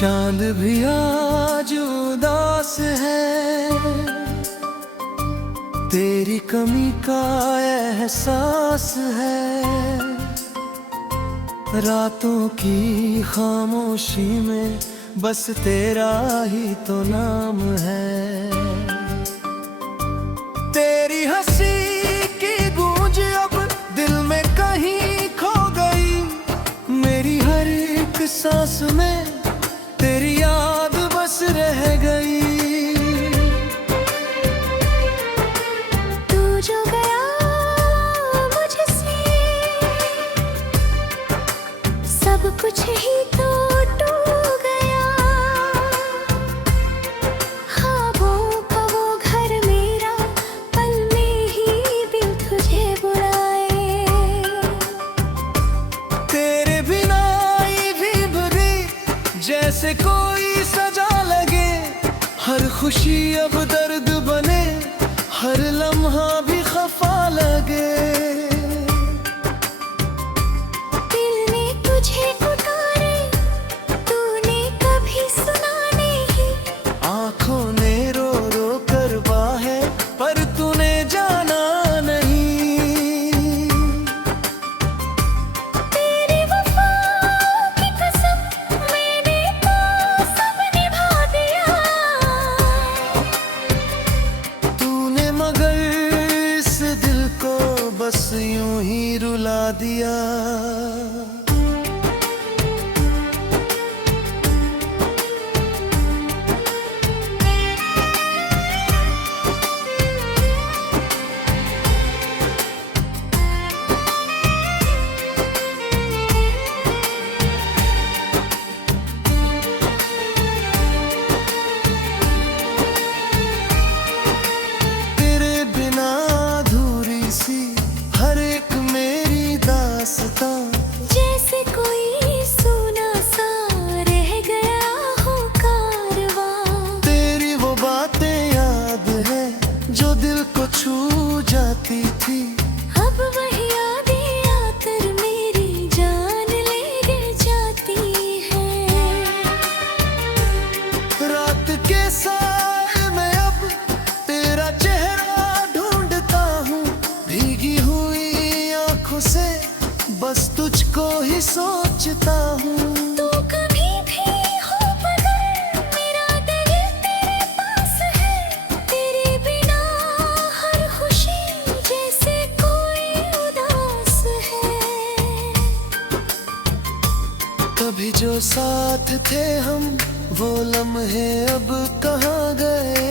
चांद भी आज उदास है, तेरी कमी का एहसास है। रातों की खामोशी में बस तेरा ही तो नाम है। तेरी हंसी की गूंज अब दिल में कहीं खो गई, मेरी हर एक सांस में तेरी याद बस रह गई। तू जो गया मुझसे, सब कुछ ही तो टूट गया। ख्वाबों का वो घर मेरा, पल में ही दिल तुझे बुलाए। तेरे बिना ये भी बुरी जैसे कोई सजा लगे, हर खुशी अब दर्द बने, हर लम्हा भी खफा लगे। दिल ने तुझे पुकारे, तूने कभी सुना नहीं। आंखों ने रो रो कर बाहें, पर तूने जाना नहीं। तेरी वफा की कसम मैंने तो सब निभा दिया। तूने मगर इस दिल को बस यूं ही रुला दिया। तेरे बिना अधूरी सी हर एक मेरी दास्तां, जैसे कोई सूना सा रह गया हो कारवां। तेरी वो बातें याद है जो दिल को छू जाती थी। अब वही यादें आकर मेरी जान ले जाती है। रात के साए में अब तेरा चेहरा ढूंढता हूँ, भीगी हुई आंखों से बस तुझको ही सोचता हूँ। तू कभी भी हो मगर मेरा दिल तेरे पास है। तेरे बिना हर खुशी जैसे कोई उदास है। कभी जो साथ थे हम, वो लम्हे अब कहाँ गए।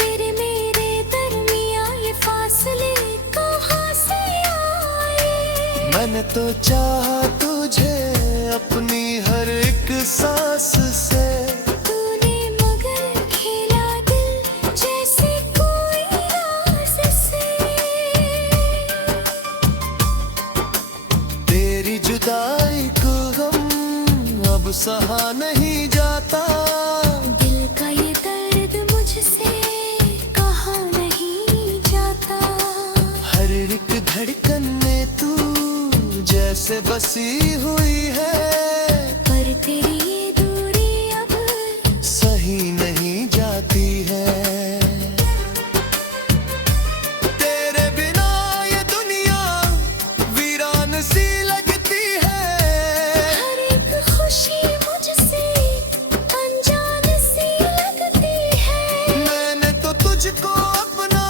तेरे मेरे दरमियाँ ये फासले कहाँ से आए। मैंने तो चाहा तुझे अपनी हर एक सांस से। तूने मगर खेला दिल जैसे कोई राज से। तेरी जुदाई को गम अब सहा नहीं जाता। दिल का ये दर्द मुझसे कहा नहीं जाता। हर एक धड़कन में तू जैसे बसी हुई है, पर तेरी ये दूरी अब सही नहीं जाती है। तेरे बिना ये दुनिया वीरान सी लगती है। हर एक खुशी मुझसे अनजान सी लगती है। मैंने तो तुझको अपना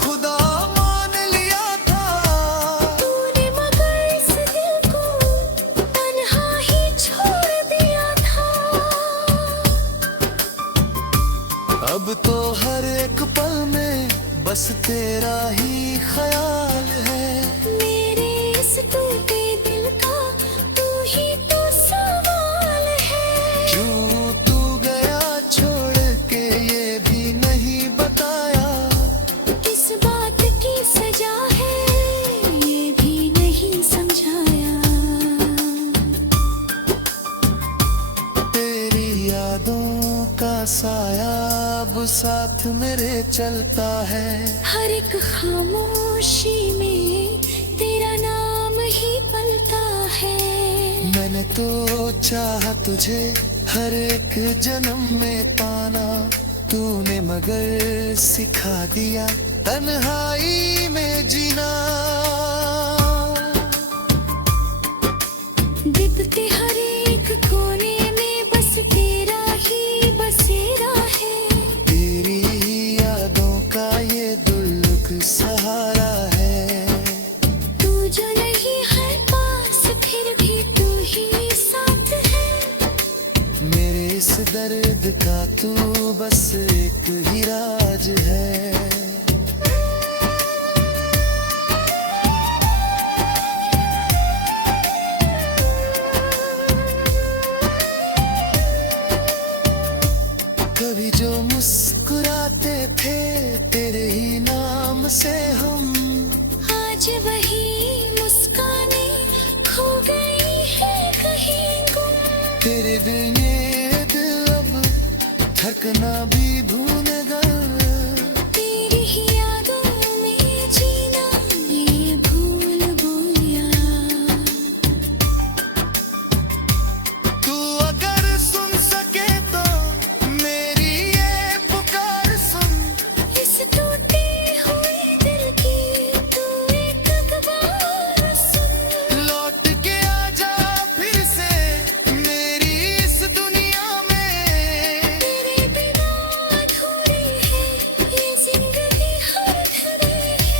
खुदा मान लिया था। तूने मगर इस दिल को तन्हा ही छोड़ दिया था। अब तो हर एक पल में बस तेरा ही ख्याल है। मेरे इस टूटे दिल का तू ही तो सवाल है। क्यों तू गया छोड़ के ये भी नहीं बताया। किस बात की सजा है ये भी नहीं समझाया। तेरी यादों का साया अब साथ मेरे चलता है। हर एक खामोशी में तेरा नाम ही पलता है। मैंने तो चाहा तुझे हर एक जन्म में पाना तूने मगर सिखा दिया तन्हाई में जीना। दिखते हर एक कोने में बस तेरा ही बसेरा है। तेरी यादों का ये दुल्लुक सहारा है। तू जो नहीं है पास फिर भी तू ही साथ है। मेरे इस दर्द का तू बस एक ही राज है। कभी जो मुस्कुराते थे तेरे ही नाम से हम, आज वही मुस्काने खो गई है कहीं गुम। तेरे बिन ये दिल अब धड़कना भी भूलेगा। तेरी ही यादों में जीना ये भूल गया। तू अगर सुन सके तो मेरी ये पुकार सुन। इस टूटे हुए दिल की तू एक अखबार सुन। लौट के आजा फिर से मेरी इस दुनिया में। तेरे बिना अधूरी है ये जिंदगी हर घड़ी है।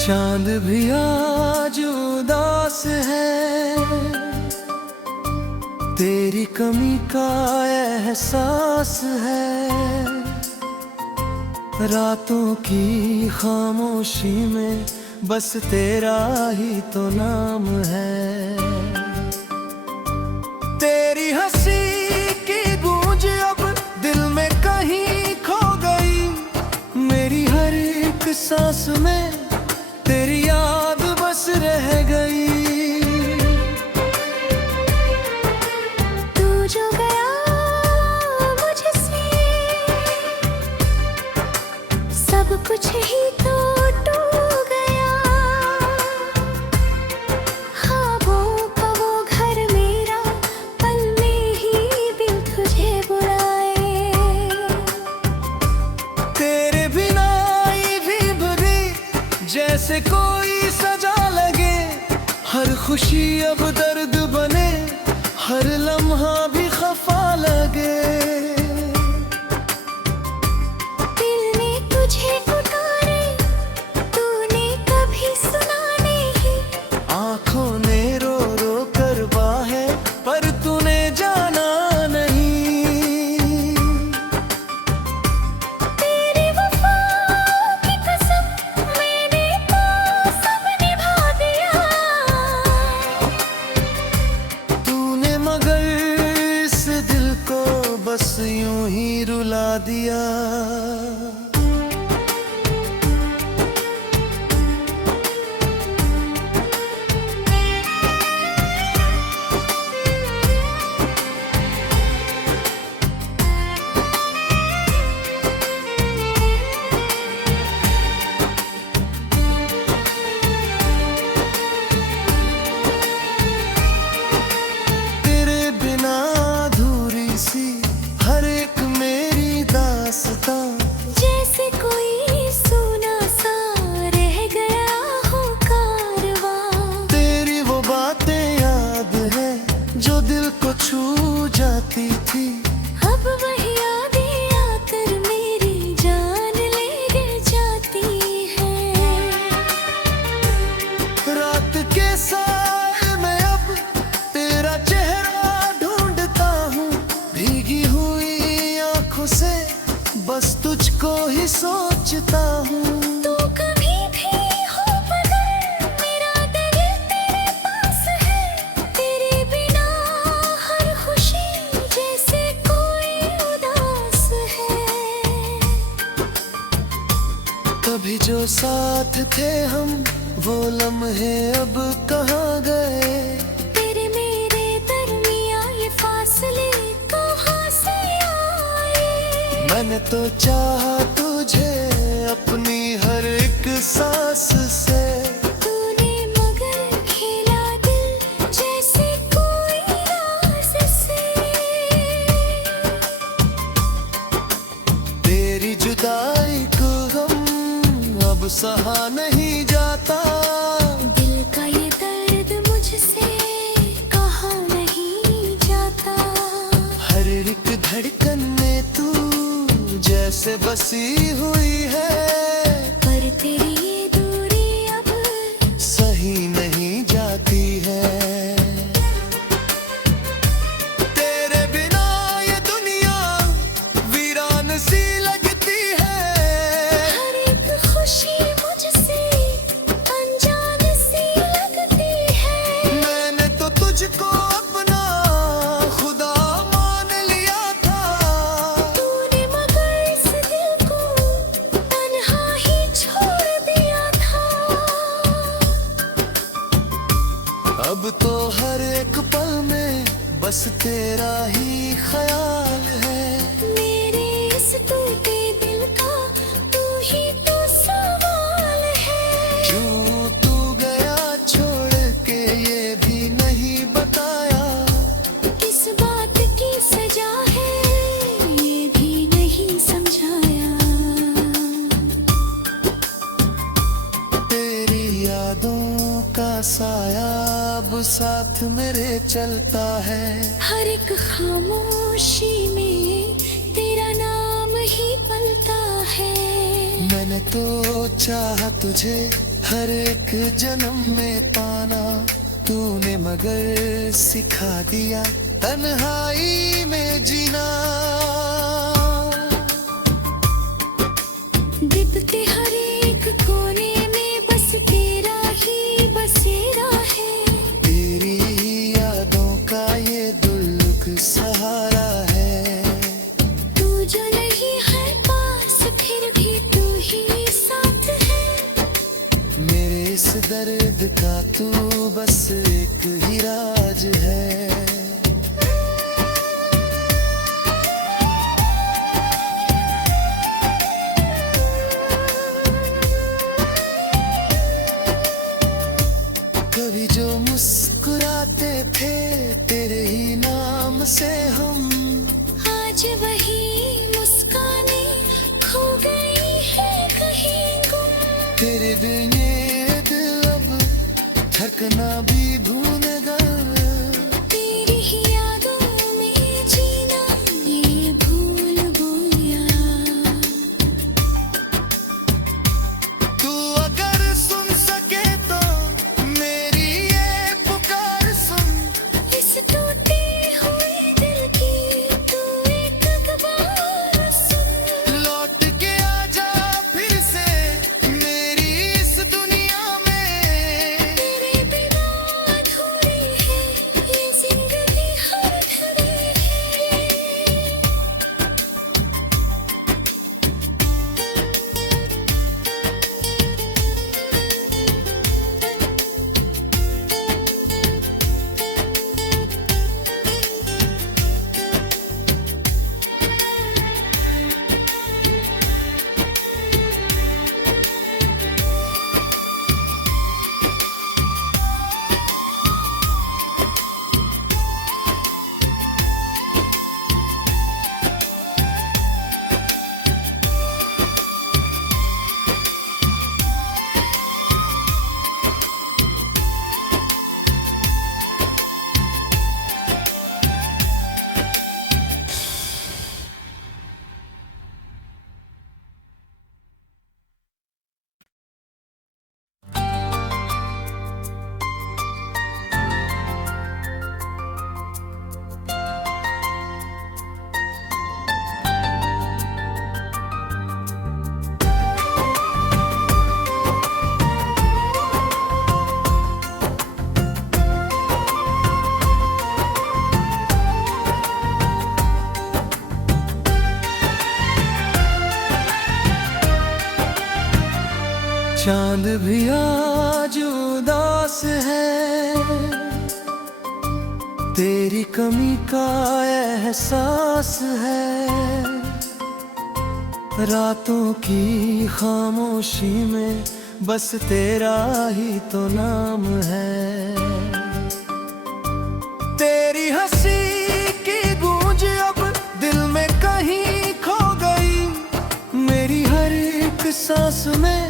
चांद भी आज उदास है, तेरी कमी का एहसास है। रातों की खामोशी में बस तेरा ही तो नाम है। तेरी हंसी की गूंज अब दिल में कहीं खो गई। मेरी हर एक सांस में तेरी याद बस रह गई। तू जो गया मुझसे सब कुछ ही तो टूट गया। ख्वाबों का वो घर मेरा पल में ही दिल तुझे बुलाए। तेरे बिना ये भी भरी जैसे कोई सजा लगे। हर खुशी अब दर्द बने, हर लम्हा भी खफा लगे। दिल ने तुझे पुकारे तूने कभी सुना नहीं। आंखों ने रो रो कर बाहें पर तूने जाना नहीं। तेरी वफा की कसम मैंने तो सब निभा दिया। तूने मगर इस दिल को बस यूं ही रुला दिया। रात के साए में अब तेरा चेहरा ढूंढता हूँ, भीगी हुई आंखों से बस तुझको ही सोचता हूँ। तू कभी भी हो मगर मेरा दिल तेरे पास है, तेरे बिना हर खुशी जैसे कोई उदास है। कभी जो साथ थे हम वो लम्हे अब कहाँ गए, तेरे मेरे दरमिया ये फासले कहाँ से आए। मैंने तो चाहा तुझे अपनी हर एक सांस से, तूने मगर खेला दिल जैसे कोई राज से। तेरी जुदाई को गम अब सहा नहीं जाता, दिल का ये दर्द मुझसे कहा नहीं जाता। हर एक धड़कन में तू जैसे बसी हुई है, पर तेरी ये दूरी अब सही नहीं जाती है। तेरे बिना ये दुनिया वीरान सी लगती है, हर एक खुशी मुझसे अनजान सी लगती है। मैंने तो तुझको अपना खुदा मान लिया था, तूने मगर इस दिल को तन्हा ही छोड़ दिया था। अब तो हर एक पल में बस तेरा ही ख्याल है। मेरे इस टूटे दिल का तू ही तो सवाल है। क्यों तू गया छोड़ के ये भी नहीं बताया, किस बात की सजा है ये भी नहीं समझाया। तेरी यादों का साया अब साथ मेरे चलता है, हर एक खामोशी में तेरा नाम ही पलता है। मैंने तो चाहा तुझे हर एक जन्म में पाना, तूने मगर सिखा दिया तन्हाई में जीना। दिखते हर एक कोने में बस तेरा ही बसेरा है। तेरी यादों का ये दुल्लुक सहारा है, तू जो नहीं है पास फिर भी तू ही साथ है। मेरे इस दर्द का तू बस एक ही राज है। कभी जो मुस्कुराते थे तेरे ही नाम से हम, आज वही मुस्काने खो गई है कहीं गुम। तेरे बिन ये दिल अब धड़कना भी भूलेगा, तेरी ही यादों में जीना ये भूल गया। तू अगर सुन सके तो मेरी ये पुकार सुन, इस टूटे हुए दिल की तू एक बार सुन। लौट के आजा फिर से मेरी इस दुनिया में, तेरे बिना भी आज उदास है, तेरी कमी का एहसास है। रातों की खामोशी में बस तेरा ही तो नाम है। तेरी हंसी की गूंज अब दिल में कहीं खो गई, मेरी हर एक सांस में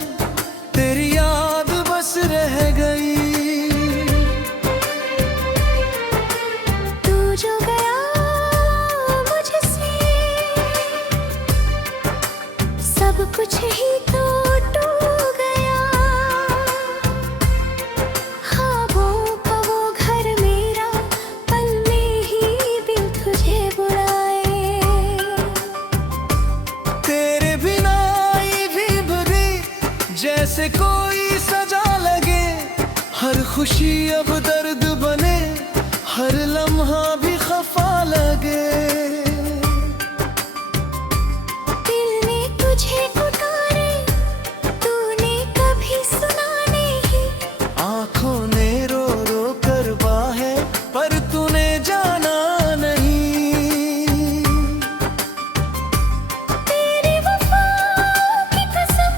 तेरी याद बस रह गई। तू जो गया मुझसे, सब कुछ ही तो टूट गया। ख्वाबों का वो घर मेरा, पल में ही दिल तुझे बुलाए। तेरे बिना ये भी भरी जैसे कोई सजा लगे, हर खुशी अब दर्द बने, हर लम्हा भी खफा लगे। दिल ने तुझे पुकारे, तूने कभी सुना नहीं। आंखों ने रो रो कर बाहे, पर तूने जाना नहीं। तेरी वफा की कसम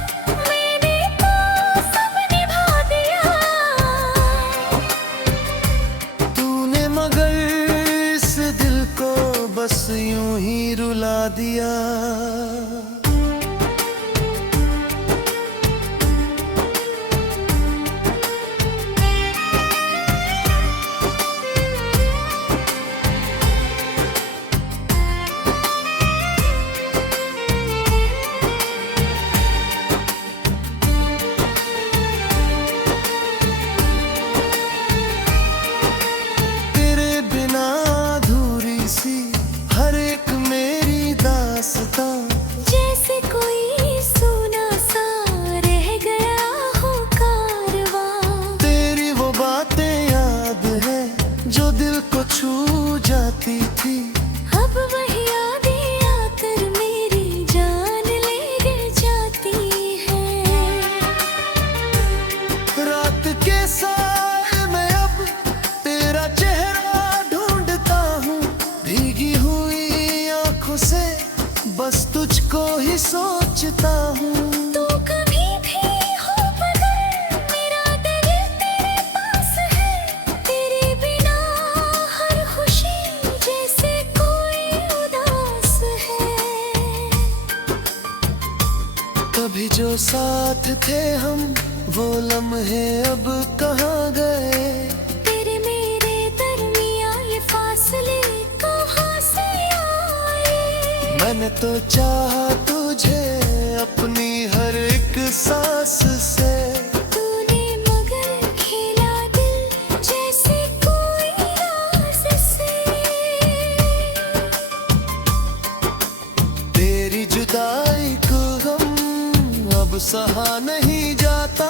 मैंने तो सब निभा दिया। तूने मगर इस दिल को बस यूं ही रुला दिया। तेरे बिना अधूरी सी हर एक मेरी दास्तां, जैसे कोई सूना सा रह गया हो कारवां। तेरी वो बातें याद है जो दिल को छू जाती थी। अब वही यादें आकर मेरी जान ले जाती है। रात के साए में अब तेरा चेहरा ढूंढता हूँ, भीगी हुई आंखों से बस तुझको ही सोचता हूँ। तू कभी भी हो मगर मेरा दिल तेरे पास है। तेरे बिना हर खुशी जैसे कोई उदास है। कभी जो साथ थे हम, वो लम्हे अब कहाँ गए। तेरे मेरे दरमिया ये फासले कहाँ से आए। मैंने तो चाहा तुझे अपनी हर एक सांस से, तूने मगर खेला दिल जैसे कोई राज से। तेरी जुदाई को हम अब सहा नहीं जाता।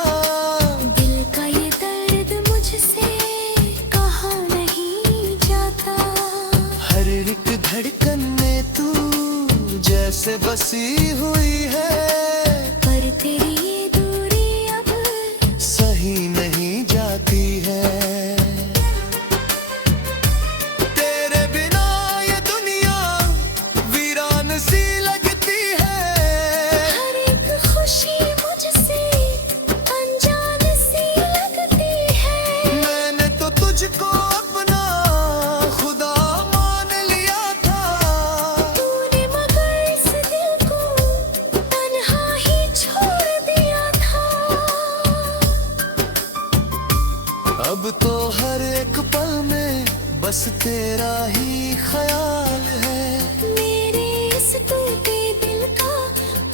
दिल का ये दर्द मुझसे कहा नहीं जाता। हर एक धड़कन में तू जैसे बसी हुई है, पर तेरी ये दूरी अब सही नहीं जाती है। तेरे बिना ये दुनिया वीरान सी लगती है। हर एक खुशी मुझसे अनजान सी लगती है। मैंने तो तुझको अपना खुदा मान लिया था। तूने मगर इस दिल को तन्हा ही छोड़ दिया था। अब तो हर एक पल में बस तेरा ही ख्याल है। मेरे इस टूटे दिल का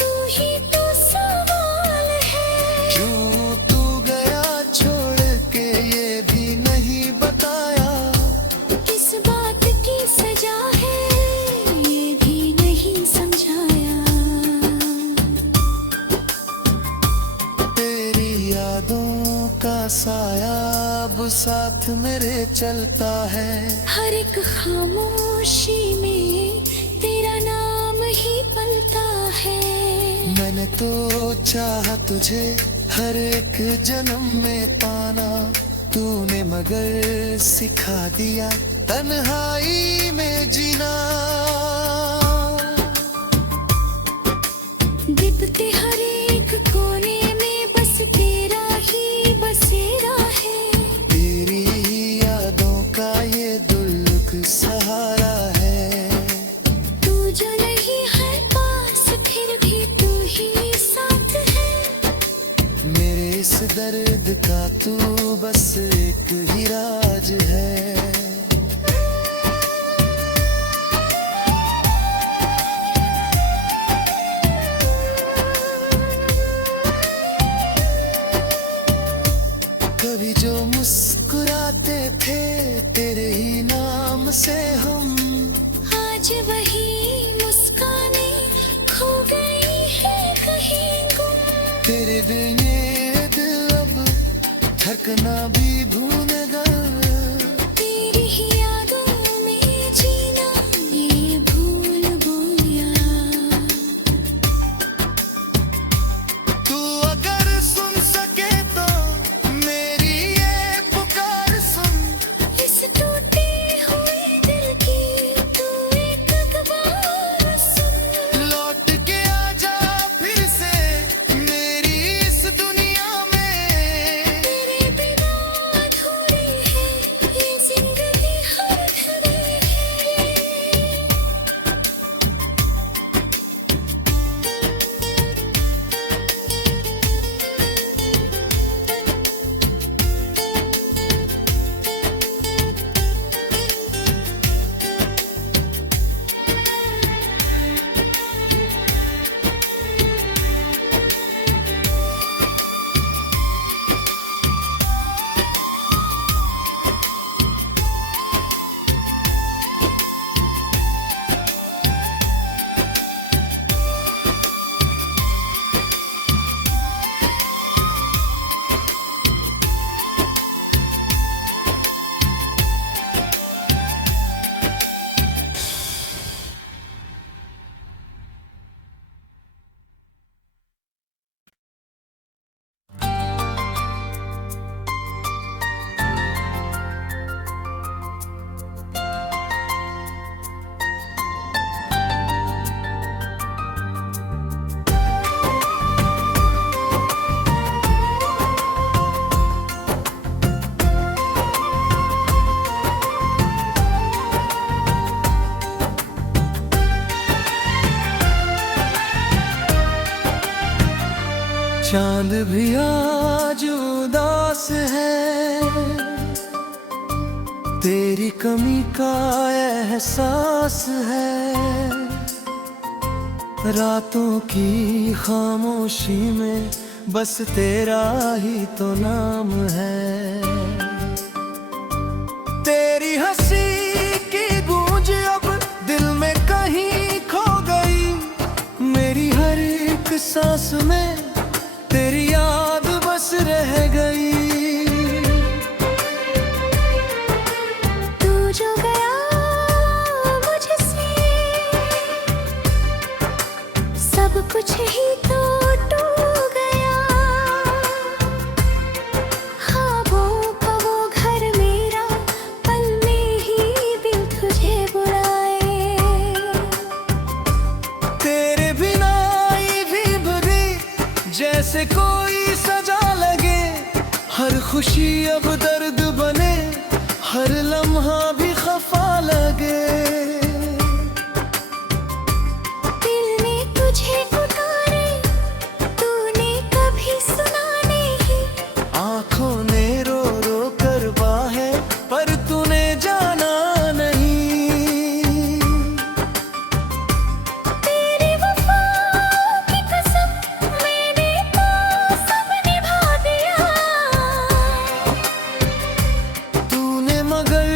तू ही तो सवाल है। क्यों तू गया छोड़ के ये भी नहीं बताया। किस बात की सजा है ये भी नहीं समझाया। तेरी यादों का साया अब साथ मेरे चलता है। हर एक खामोशी में तेरा नाम ही पलता है। मैंने तो चाहा तुझे हर एक जन्म में पाना तूने मगर सिखा दिया तन्हाई में जीना। दिखते हर एक कोने में बस तेरा ही बसेरा है। तेरी यादों का ये दुल्लुक सहारा है। तू जो नहीं है पास फिर भी तू ही साथ है। मेरे इस दर्द का तू बस एक ही राज है। कभी जो मुस्कुराते थे तेरे ही नाम से हम, आज वही मुस्काने खो गई है कहीं गुम। तेरे दिल ये दिल अब धड़कना भी भूल गया। तेरी ही यादों में जीना ये भूल गया। तू अगर सुन सके तो मेरी ये पुकार सुन। इस टूटे हुए दिल की तू एक बार सुन। लौट के आजा फिर से मेरी इस दुनिया में। तेरे बिना अधूरी है ये जिंदगी हर घड़ी है। चांद भी आज उदास है, तेरी कमी का एहसास है। रातों की खामोशी में बस तेरा ही तो नाम है। तेरी हंसी की गूंज अब दिल में कहीं खो गई। मेरी हर एक सांस में तेरी याद बस रह गई। तू जो गया मुझसे सब कुछ ही तो टूट गया। ख्वाबों का वो घर मेरा पल में ही दिल तुझे बुलाए। तेरे बिना ये भी भरी जैसे कोई सजा लगे। हर खुशी अब दर्द बने, हर लम्हा भी खफा लगे। दिल ने तुझे पुकारे तूने कभी सुना नहीं। आंखों ने रो रो कर बाहें पर तूने जाना नहीं। तेरी वफा की कसम मैंने तो सब निभा दिया। तूने मगर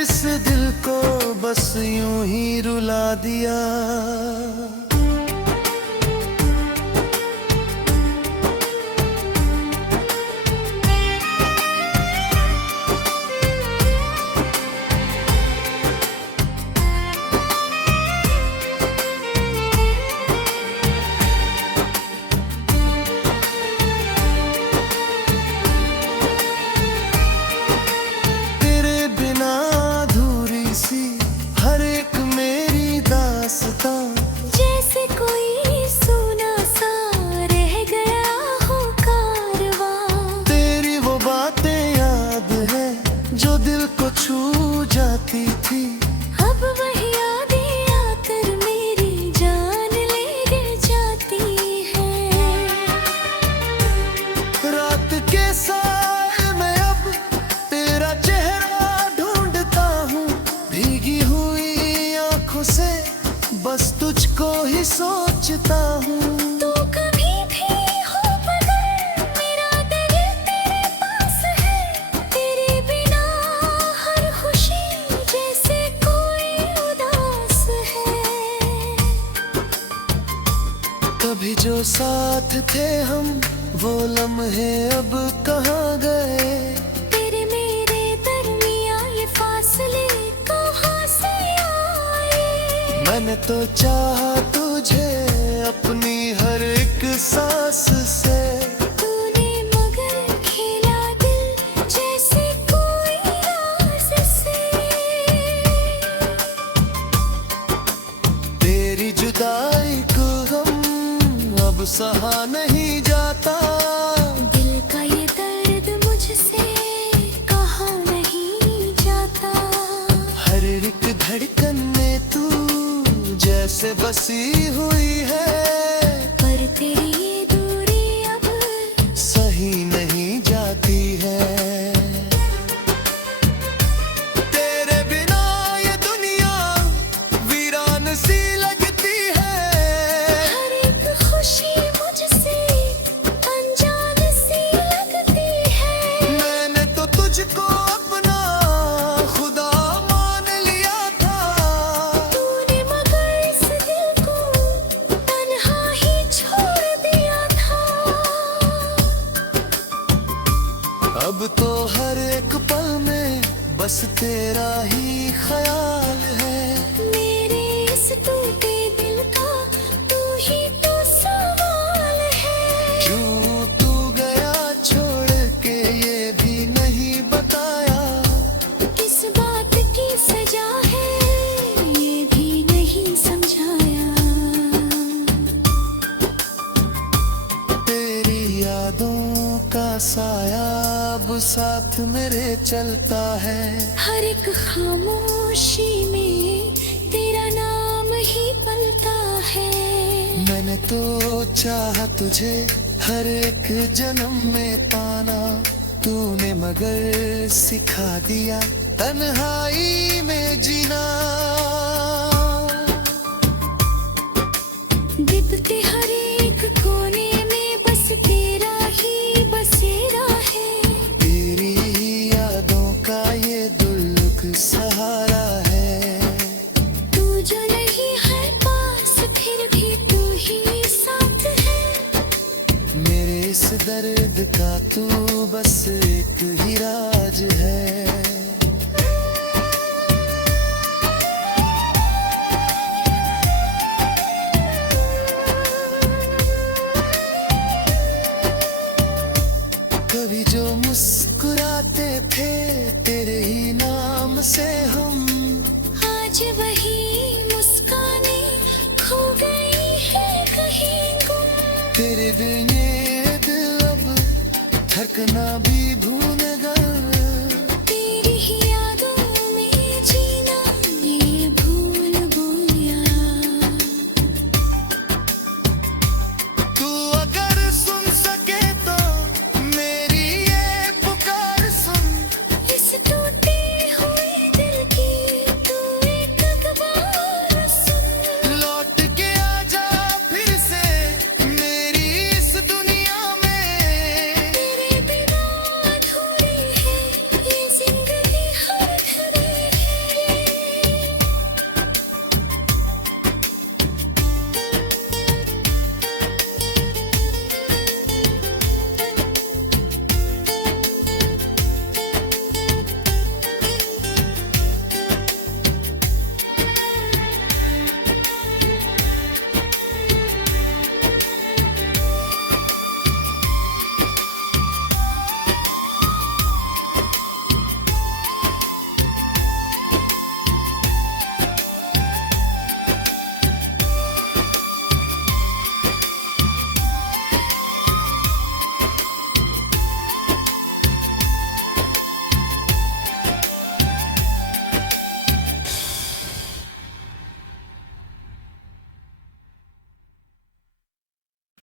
इस दिल को बस यूं ही रुला दिया। आती थी। अब वही यादें आकर मेरी जान ले जाती है। रात के साए में अब तेरा चेहरा ढूंढता हूँ, भीगी हुई आंखों से बस तुझको ही सोचता हूँ। तू कभी भी हो मगर मेरा दिल तेरे पास है। तेरे बिना हर खुशी जैसे कोई उदास है। कभी जो साथ थे हम वो लम्हे अब कहाँ गए। तेरे मेरे दरमियाँ ये फासले कहाँ से आए। मैंने तो चाहा तुझे अपनी हर एक सांस से। तूने मगर खेला दिल जैसे कोई राज से। तेरी जुदाई को हम अब सहा नहीं जाता। दिल का ये दर्द मुझसे कहा नहीं जाता। हर एक धड़कन में तू जैसे बसी हुई है, पर तेरी ये दूरी अब सही नहीं जाती है। तेरे बिना ये दुनिया वीरान सी लगती है। हर एक खुशी मुझसे अनजान सी लगती है। मैंने तो तुझको अपना खुदा मान लिया था। तूने मगर इस दिल को तन्हा ही छोड़ दिया था। अब तो हर एक पल में बस तेरा ही ख्याल है। मेरे इस टूटे दिल का तू ही तो सवाल है। क्यों तू गया छोड़ के ये भी नहीं बताया। किस बात की सजा है ये भी नहीं समझाया। तेरी यादों का साया अब साथ मेरे चलता है। हर एक खामोशी में तेरा नाम ही पलता है। मैंने तो चाहा तुझे हर एक जन्म में पाना। तूने मगर सिखा दिया तन्हाई में जीना। दिखते हर एक कोने में बस तेरा ही बसेरा है। तेरी यादों का ये दुल्लक सहारा है। तू जो नहीं है पास फिर भी तू ही साथ है। मेरे इस दर्द का तू बस एक ही राज है। कभी जो मुस्कुराते थे तेरे ही नाम से हम, आज वही मुस्काने खो गई है कहीं गुम। तेरे बिन ये दिल अब धड़कना भी